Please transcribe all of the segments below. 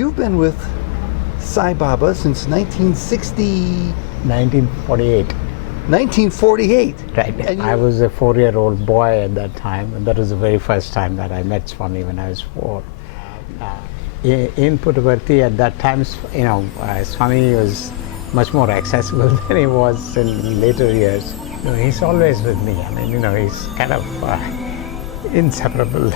You've been with Sai Baba since 1960... 1948. 1948. Right. And I was a 4-year-old boy at that time, and that was the very first time that I met Swami when I was 4. In Puttaparthi at that time, Swami was much more accessible than he was in later years. He's always with me. I mean, he's kind of inseparable.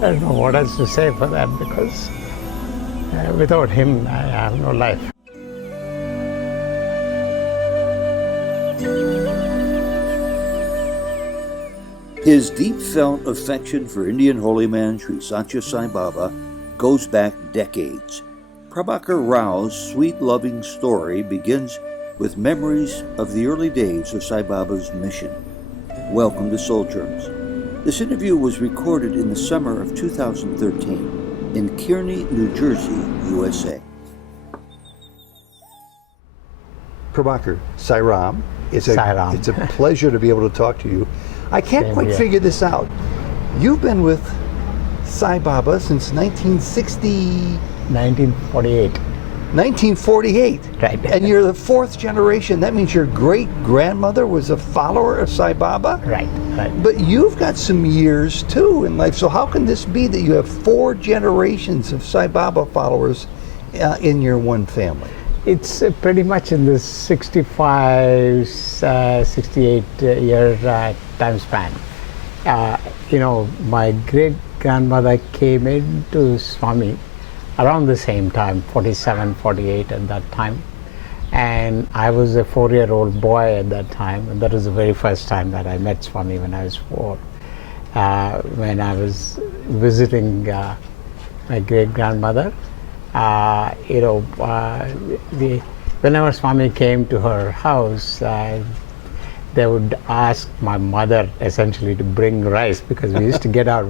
I don't know what else to say for that, because without him, I have no life. His deep-felt affection for Indian holy man Sri Sathya Sai Baba goes back decades. Prabhakar Rao's sweet, loving story begins with memories of the early days of Sai Baba's mission. Welcome to Souljourns. This interview was recorded in the summer of 2013 in Kearney, New Jersey, USA. Prabhakar, Sairam. Sairam. It's a pleasure to be able to talk to you. I can't quite figure this out. You've been with Sai Baba since 1960... 1948. 1948. Right. And you're the 4th generation. That means your great-grandmother was a follower of Sai Baba? Right. But you've got some years, too, in life. So how can this be that you have 4 generations of Sai Baba followers in your one family? It's pretty much in this 65, 68 year time span. My great-grandmother came into Swami around the same time, 47, 48 at that time. And I was a 4-year-old boy at that time, and that was the very first time that I met Swami when I was 4. When I was visiting my great-grandmother, whenever Swami came to her house, they would ask my mother essentially to bring rice, because we used to get our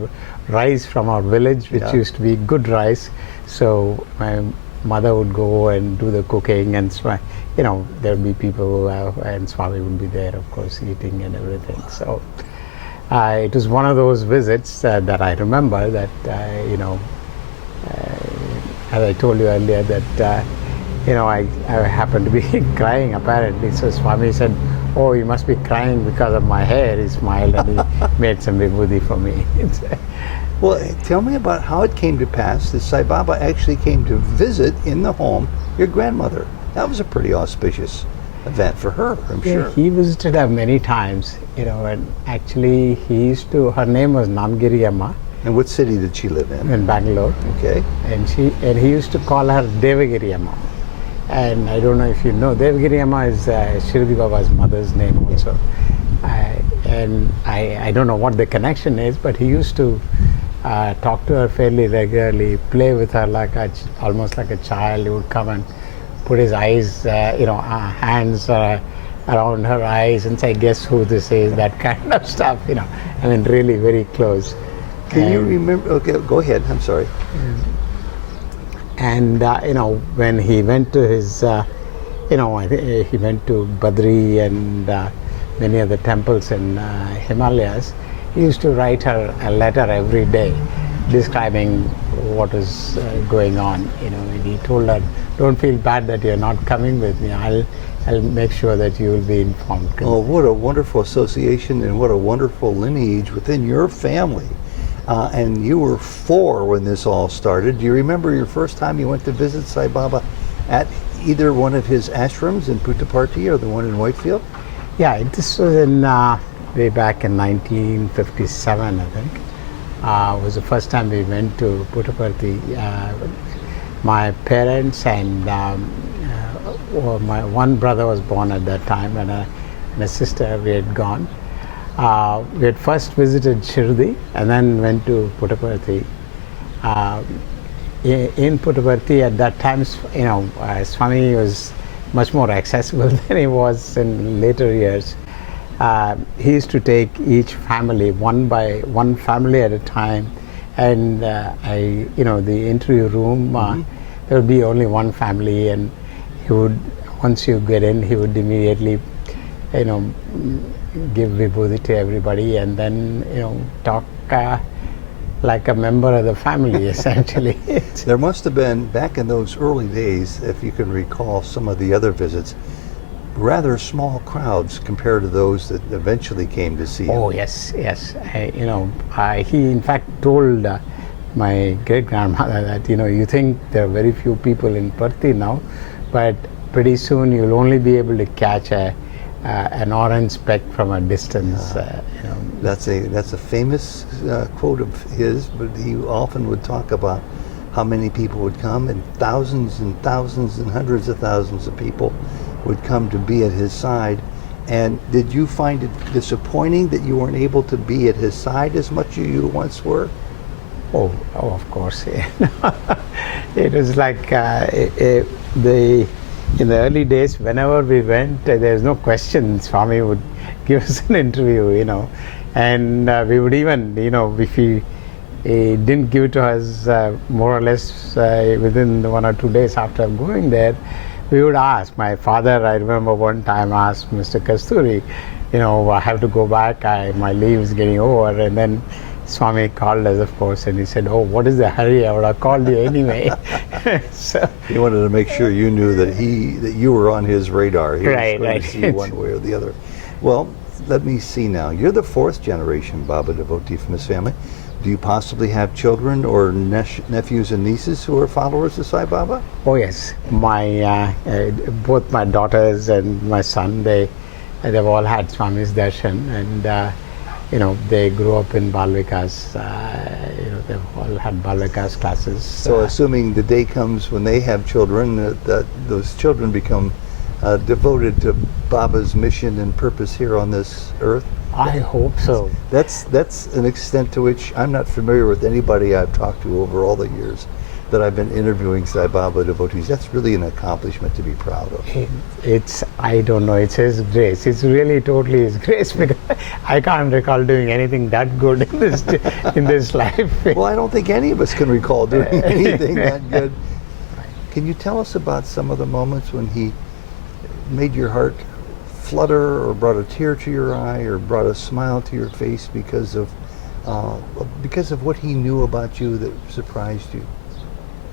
rice from our village, which used to be good rice. So my mother would go and do the cooking, and there would be people, and Swami would be there, of course, eating and everything. So it was one of those visits that I remember that, as I told you earlier, that I happened to be crying apparently. So Swami said, "Oh, you must be crying because of my hair." He smiled and he made some vibhuti for me. Well, tell me about how it came to pass that Sai Baba actually came to visit in the home your grandmother. That was a pretty auspicious event for her, I'm sure. He visited her many times, and actually her name was Namgiri Amma. And what city did she live in? In Bangalore. Okay. And he used to call her Devagiri Amma. And I don't know if you know, Devagiri Amma is Shirdi Baba's mother's name also. I don't know what the connection is, but he used to talk to her fairly regularly, play with her almost like a child. He would come and put his eyes, hands around her eyes and say, "Guess who this is?" That kind of stuff, really very close. Can you remember? Okay, go ahead. I'm sorry. And when he went to his, he went to Badri and many other temples in Himalayas, he used to write her a letter every day describing what is going on. And he told her, "Don't feel bad that you're not coming with me. I'll make sure that you will be informed." Oh, what a wonderful association and what a wonderful lineage within your family. And you were 4 when this all started. Do you remember your first time you went to visit Sai Baba at either one of his ashrams in Puttaparthi or the one in Whitefield? Yeah, this was in way back in 1957, I think. It was the first time we went to Puttaparthi. My parents and my one brother was born at that time, and a sister, we had gone. We had first visited Shirdi and then went to Puttaparthi. In Puttaparthi at that time, Swami was much more accessible than he was in later years. He used to take each family one family at a time, and the interview room, there would be only one family, and he would, once you get in, he would immediately give vibhuti to everybody, and then talk like a member of the family, essentially. There must have been, back in those early days, if you can recall some of the other visits, rather small crowds compared to those that eventually came to see him. Oh yes, yes. He in fact told my great grandmother that you think there are very few people in Perthi now, but pretty soon you'll only be able to catch an orange speck from a distance. That's a famous quote of his, but he often would talk about how many people would come, and thousands and hundreds of thousands of people would come to be at his side. And did you find it disappointing that you weren't able to be at his side as much as you once were? Oh, of course. It was like in the early days, whenever we went, there's no question. Swami would give us an interview, and we would even, if he didn't give it to us more or less within 1 or 2 days after going there, we would ask. My father, I remember one time, asked Mr. Kasturi, I have to go back, my leave is getting over, and then Swami called us, of course, and he said, "Oh, what is the hurry? I would have called you anyway." So he wanted to make sure you knew that you were on his radar. He was going right. to see you one way or the other. Well, let me see now. You're the 4th generation Baba devotee from his family. Do you possibly have children or nephews and nieces who are followers of Sai Baba? Oh yes, my both my daughters and my son, they've all had Swami's darshan, and they grew up in Balvikas. They've all had Balvikas classes. So assuming the day comes when they have children, that those children become devoted to Baba's mission and purpose here on this earth? I hope so. That's an extent to which I'm not familiar with anybody I've talked to over all the years that I've been interviewing Sai Baba devotees. That's really an accomplishment to be proud of. I don't know, it's His grace. It's really totally His grace, because I can't recall doing anything that good in this life. Well, I don't think any of us can recall doing anything that good. Can you tell us about some of the moments when he made your heart flutter, or brought a tear to your eye, or brought a smile to your face because of what he knew about you that surprised you?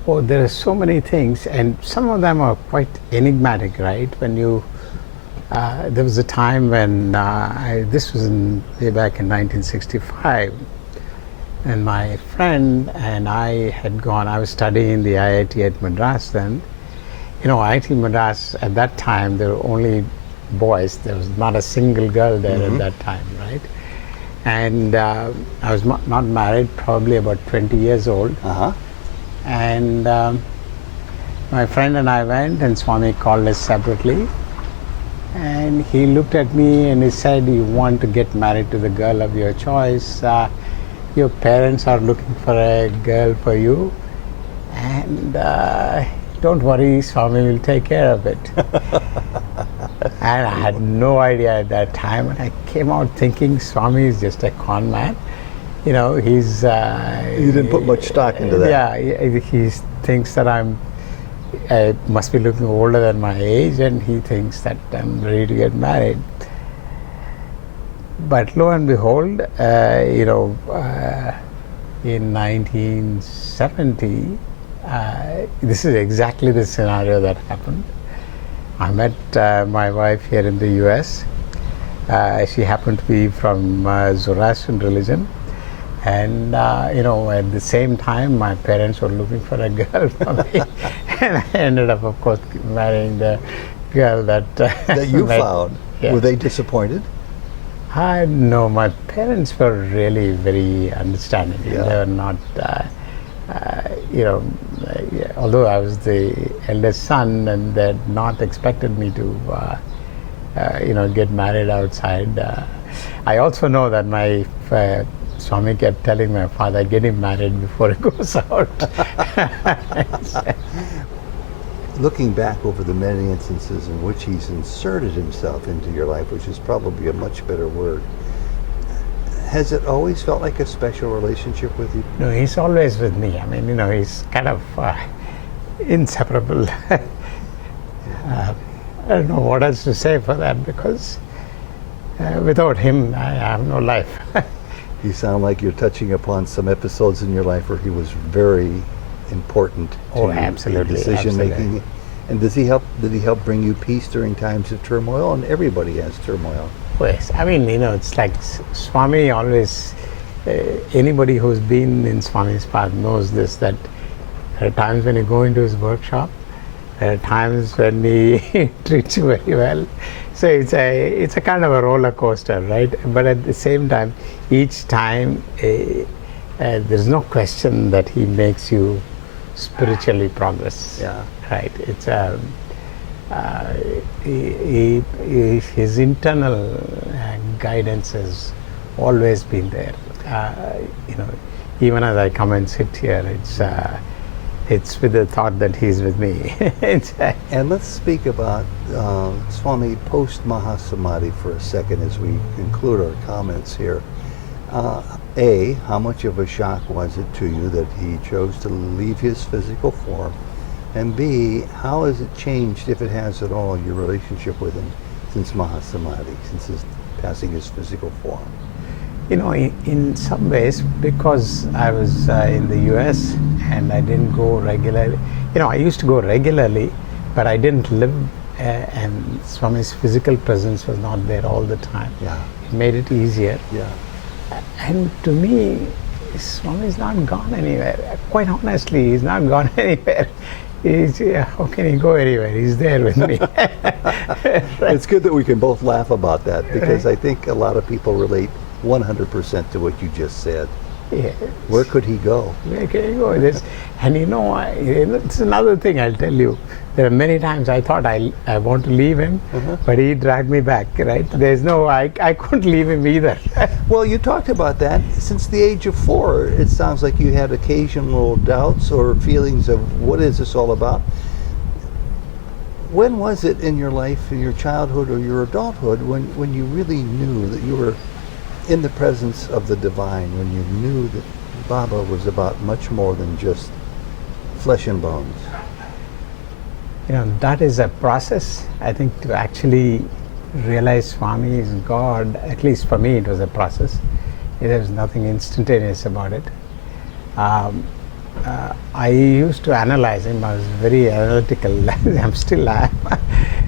Oh, there are so many things, and some of them are quite enigmatic, right? When there was a time when this was way back in 1965, and my friend and I had gone. I was studying the IIT at Madras then. IIT Madras at that time, there were only boys. There was not a single girl there at that time, right? And I was not married, probably about 20 years old. And my friend and I went, and Swami called us separately. And he looked at me and he said, "You want to get married to the girl of your choice. Your parents are looking for a girl for you. And don't worry, Swami will take care of it." And I had no idea at that time. And I came out thinking Swami is just a con man. He's... You didn't put much stock into that. Yeah, he thinks that I must be looking older than my age, and he thinks that I'm ready to get married. But lo and behold, in 1970, this is exactly the scenario that happened. I met my wife here in the US. She happened to be from Zoroastrian religion. And, at the same time, my parents were looking for a girl for me. And I ended up, of course, marrying the girl that you found. Yeah. Were they disappointed? No, my parents were really very understanding. Yeah. They were not, although I was the eldest son, and they had not expected me to, get married outside. I also know that my Swami kept telling my father, "Get him married before he goes out." Looking back over the many instances in which he's inserted himself into your life, which is probably a much better word, has it always felt like a special relationship with you? No, he's always with me. I mean, he's kind of inseparable. I don't know what else to say for that, because without him, I have no life. You sound like you're touching upon some episodes in your life where he was very important to Oh, your absolutely, decision making. absolutely. And does he help? Did he help bring you peace during times of turmoil? And everybody has turmoil. Yes, I mean, it's like Swami always, anybody who's been in Swami's path knows this, that there are times when you go into his workshop, there are times when he treats you very well. So it's a kind of a roller coaster, right? But at the same time, each time there's no question that he makes you spiritually progress. Yeah. Right. It's his internal guidance has always been there. Even as I come and sit here, it's with the thought that he's with me. And let's speak about Swami post Mahasamadhi for a second as we conclude our comments here. A, how much of a shock was it to you that he chose to leave his physical form? And B, how has it changed, if it has at all, your relationship with him since Mahasamadhi, since his passing his physical form? In some ways, because I was in the US and I didn't go regularly, I used to go regularly, but I didn't live, and Swami's physical presence was not there all the time. Yeah. It made it easier. Yeah. And to me, Swami's not gone anywhere. Quite honestly, he's not gone anywhere. How can he go anywhere? He's there with me. Right. It's good that we can both laugh about that, because I think a lot of people relate 100% to what you just said. Yes. Where could he go? Where can you go? And it's another thing I'll tell you. There are many times I thought I want to leave him, but he dragged me back, right? I couldn't leave him either. Well, you talked about that. Since the age of 4, it sounds like you had occasional doubts or feelings of what is this all about? When was it in your life, in your childhood or your adulthood, when you really knew that you were in the presence of the divine, when you knew that Baba was about much more than just flesh and bones? That is a process. I think to actually realize Swami is God, at least for me, it was a process. There's nothing instantaneous about it. I used to analyze him. I was very analytical. I'm still am.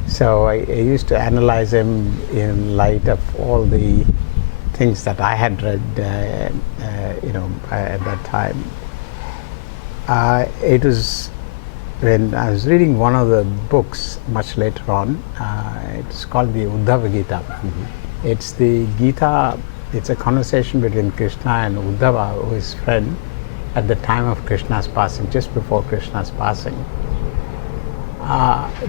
So I used to analyze him in light of all the things that I had read, at that time. It was when I was reading one of the books much later on. It's called the Uddhava Gita. It's the Gita. It's a conversation between Krishna and Uddhava, who is his friend, at the time of Krishna's passing, just before Krishna's passing.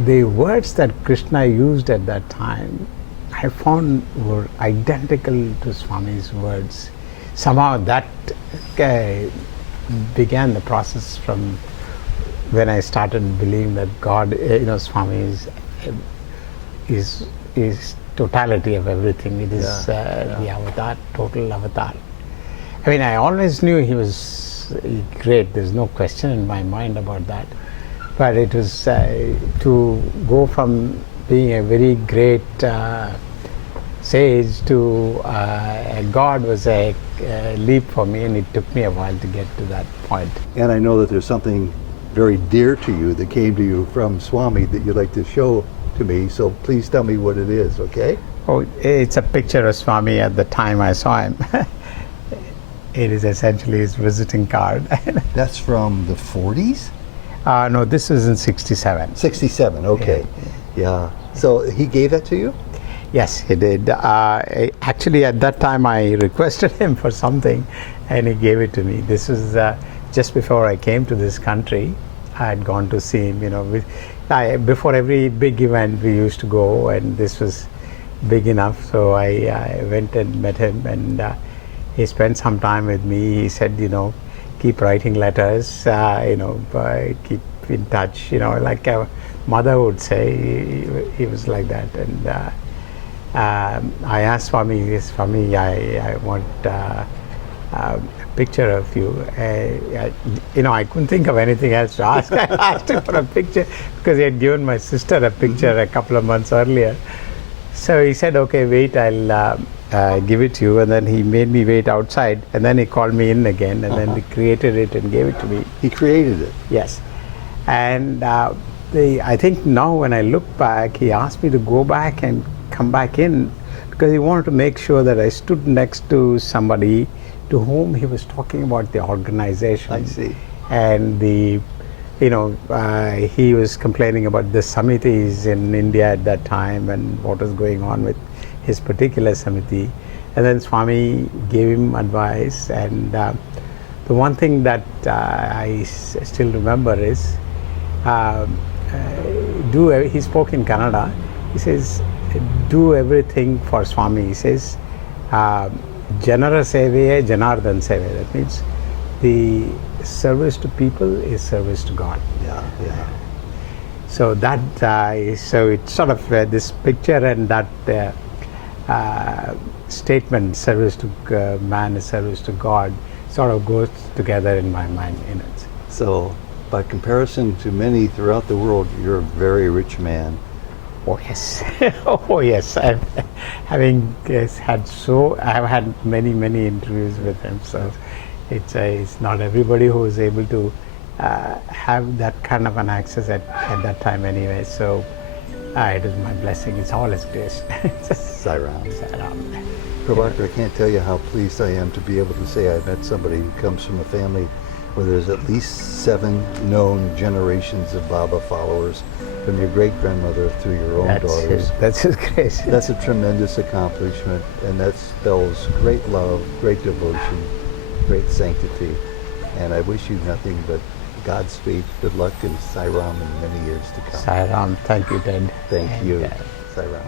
The words that Krishna used at that time, I found were identical to Swami's words. Somehow that began the process from when I started believing that God, Swami is totality of everything. It is the avatar, total avatar. I mean, I always knew he was great. There's no question in my mind about that. But it was to go from being a very great sage to a God was a leap for me, and it took me a while to get to that point. And I know that there's something very dear to you that came to you from Swami that you'd like to show to me, so please tell me what it is, okay? Oh, it's a picture of Swami at the time I saw him. It is essentially his visiting card. That's from the 40s? No, this was in 67. 67, okay. Yeah. So he gave that to you? Yes, he did. Actually, at that time, I requested him for something, and he gave it to me. This was just before I came to this country. I had gone to see him. Before every big event, we used to go, and this was big enough. So I went and met him, and he spent some time with me. He said, keep writing letters, keep in touch, like a mother would say. He was like that. And I asked Swami, I want a picture of you. I couldn't think of anything else to ask. I asked him for a picture because he had given my sister a picture a couple of months earlier. So he said, okay, wait, give it to you. And then he made me wait outside, and then he called me in again, and then he created it and gave it to me. He created it. Yes. And I think now when I look back, he asked me to go back and come back in because he wanted to make sure that I stood next to somebody to whom he was talking about the organization. I see. And the, he was complaining about the samitis in India at that time and what was going on with his particular samiti. And then Swami gave him advice. And the one thing that I still remember is, he spoke in Kannada. He says, do everything for Swami. He says, Janara Sevaye, Janardhan Sevaye. That means the service to people is service to God. Yeah, yeah. So that, so it's sort of this picture and that statement, service to man is service to God, sort of goes together in my mind in it. So, by comparison to many throughout the world, you're a very rich man. Oh yes, oh yes. I've had many interviews with him. So it's not everybody who is able to have that kind of an access at that time anyway. So it is my blessing. It's all His grace. Sairam. Sairam. Prabhakar, I can't tell you how pleased I am to be able to say I met somebody who comes from a family where there's at least 7 known generations of Baba followers, from your great-grandmother through your own daughters. That's His grace. That's a tremendous accomplishment, and that spells great love, great devotion, great sanctity. And I wish you nothing but Godspeed, good luck, and Sairam in many years to come. Sairam. Thank you, Ted. Thank you. And, Sairam.